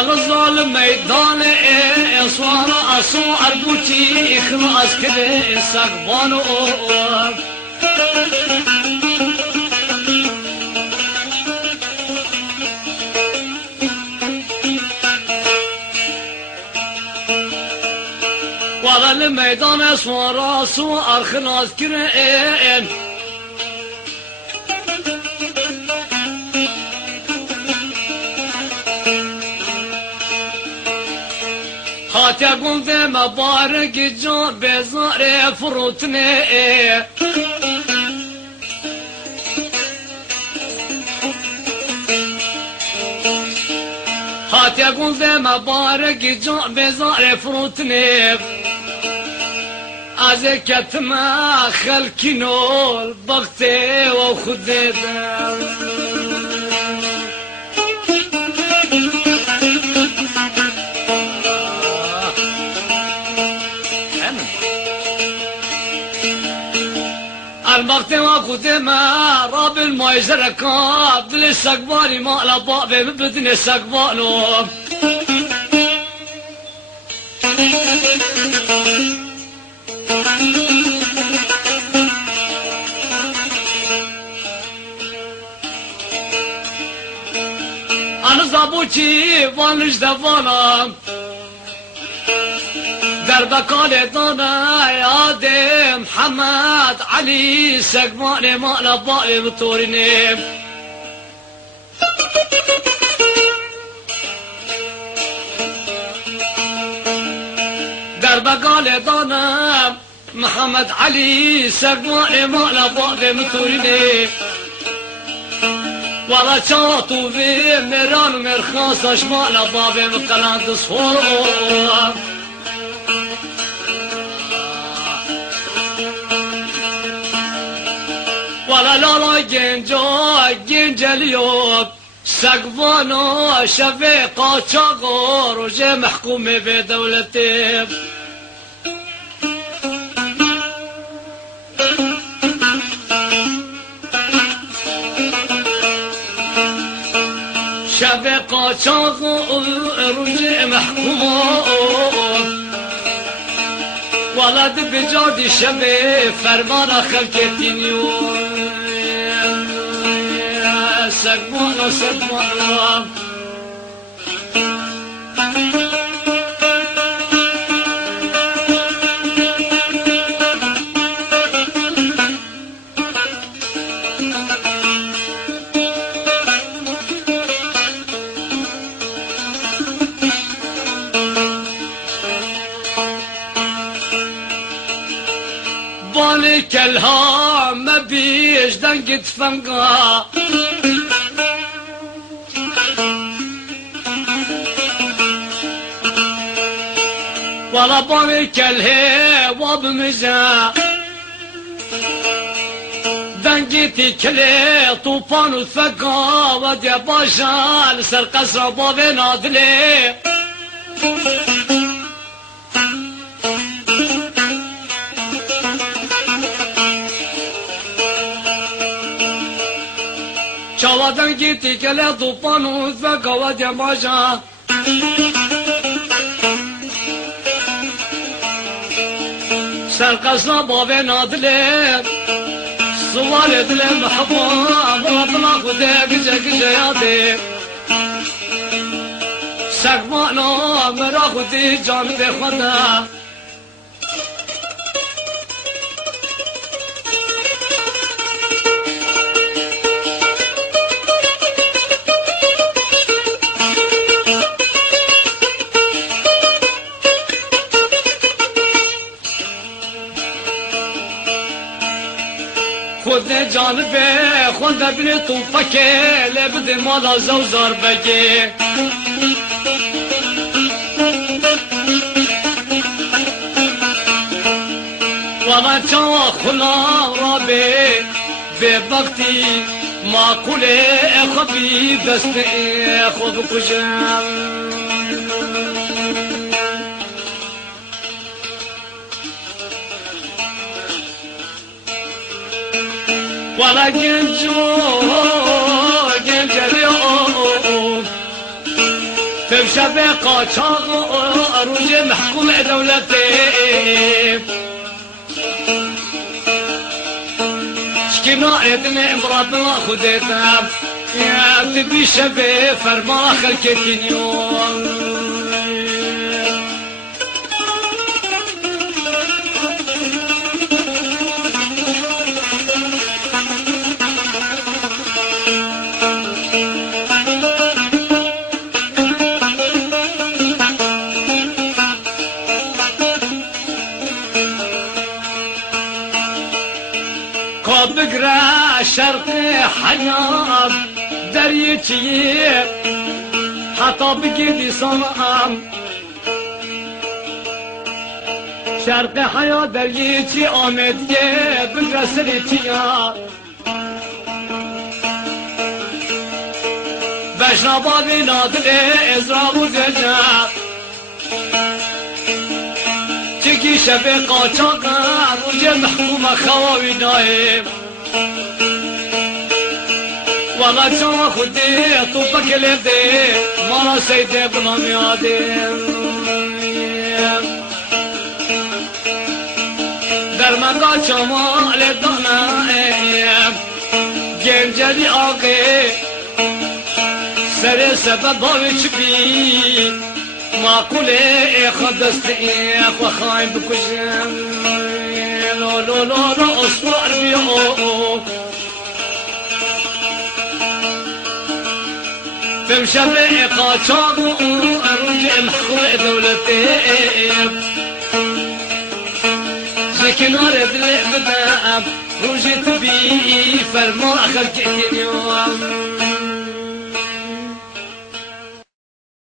الظالم ميدان اسوار اسو اربوتي اخلاص كده سقبانو ولا الميدان اسوار اسو ارخلاص كده هاتي اقوم ذي مبارك جو بزار فروتني هاتي اقوم ذي مبارك جو بزار فروتني ازكت ما خلكينو البغتي وخذي الوقت ما خود ما راب المايزر كاب للسقباني ما لباب بدن السقبانو انا زابوچي وانش دوانا دربكالي دانا يا دي محمد علي سقماني ما لبائي بطوريني دربكالي دانا محمد علي سقماني ما لبائي بطوريني ولا شاطو في ميران ومرخاص اشمال لبابي بقلان تصفور ولا لا لا جنجا اليوم سقفانو شفيقة شغور وجي محكومي بدولتي شفيقة شغور وجي محكومي ولد بجادي شبه فرمان خلقتينيو سقمانا سقمانا بالك الهام ما بيش دنقت فنقا ولا بالك الهوا بمزا دنقتي كلي طوفان وثقا ودي باشا لسر قصر بابي نادلي شوادن جيتي كلا طوفان وثقا ودي باشا سرقصنا بابي نادلي صوالي دلي محبوب وطلع خدي قجا قجياتي سقمانا مرا خدي جانب خدا خود جانبه خود بینی تو پکه لبد مالا زوزار بگی وما چا خلا رابه به وقتی معقوله خبی دست خود کجم ولا جنجو جنجليو تمشي شبه قاچاق روز محکوم دولتی شكنا ادم امراتنا خديتها يا تبي شبه فرما خلكتني يوم بقرا شرقي حيام دريتي حتى بقيدي صنام شرقي حيا دريتي آمد بقرا سريتي بشنبا بنادل ازراب وزجا تكي شبه قاچاقا روجه محكومة خواوي نايم والله جوا خدي طوبك لدي ما سيدي بلا ميادي درمقا جوا لدنا جنجلي آقي سري سبب باوي چبي معقوله خدستي وخاين بكجم لو لو لو لو اصبر بيو بمشبه قاچاق ارجع محقوق دولتي شكنار بلع بدأ رجت بي فرما خلقك اليوم